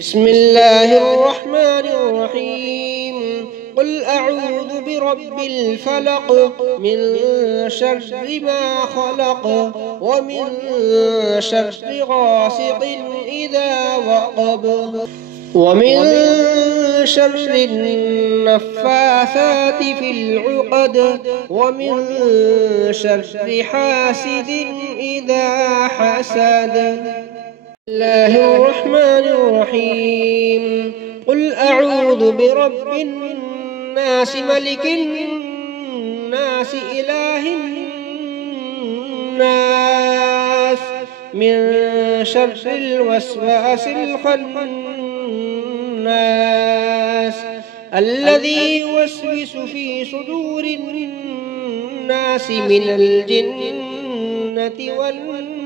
بسم الله الرحمن الرحيم. قل أعوذ برب الفلق من شر ما خلق ومن شر غاسق إذا وقب ومن شر النفاثات في العقد ومن شر حاسد إذا حسد. بسم الله الرحمن الرحيم. قل أعوذ برب الناس ملك الناس إله الناس من شر الوسواس الخناس الذي يوسوس في صدور الناس من الجنة والناس.